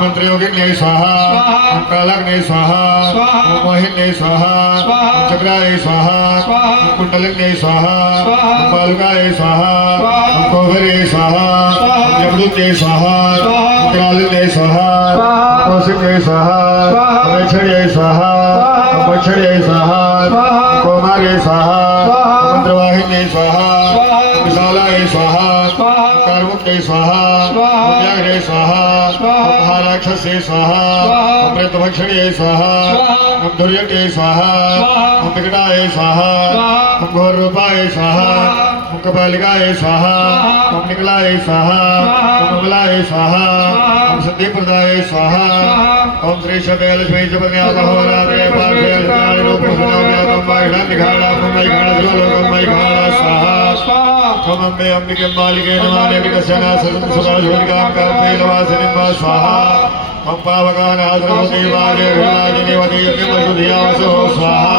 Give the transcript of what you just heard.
मंत्रयोगिन्यै स्वाहा ओम कालाग्नै स्वाहा ओम मोहिन्यै स्वाहा ओम चक्राय स्वाहा ओम कुंडलिन्यै स्वाहा ओम बालुकाय स्वाहा ओम कोभरे स्वाहा ओम यमदूत्यै स्वाहा ओम करालिन्यै स्वाहा ओम कौशिक्यै स्वाहा ओम ऐच्छर्यै स्वाहा ओम वक्षर्यै स्वाहा ओम कौमार्यै स्वाहा ओम मंत्रवाहिन्यै स्वाहा ओम विशालाय स्वाहा ओम कार्मुक्त्यै स्वाहा ओम व्याघ्रे स्वाहा ओम महाराक्षसे स्वाहा ओम प्रेतभक्षणे स्वाहा ओम दुर्यटे स्वाहा ओम विकटाय स्वाहा ओम घोररूपाय स्वाहा ओम कपालिकाय स्वाहा ओम निकलाय स्वाहा ओम अमलाय स्वाहा ओम सिद्धिप्रदाय स्वाहा ओम श्री शतलक्ष्मी सुपन्यासहोरात्रे पार्श्वे हृदयाय रूपसुनाव्यातं वाहिडान्निघाडापुमैघाडज्वलोकमैघाडा स्वाहा ओम अम्बे अम्बिके मालिके नमामि विकस्यना सदसुराशोरिकां कर्मेलवासिनीं वा स्वाहा ओम पावकानाद्रवदेवाय विराजिनीवतीर्निवसुधियावसो स्वाहा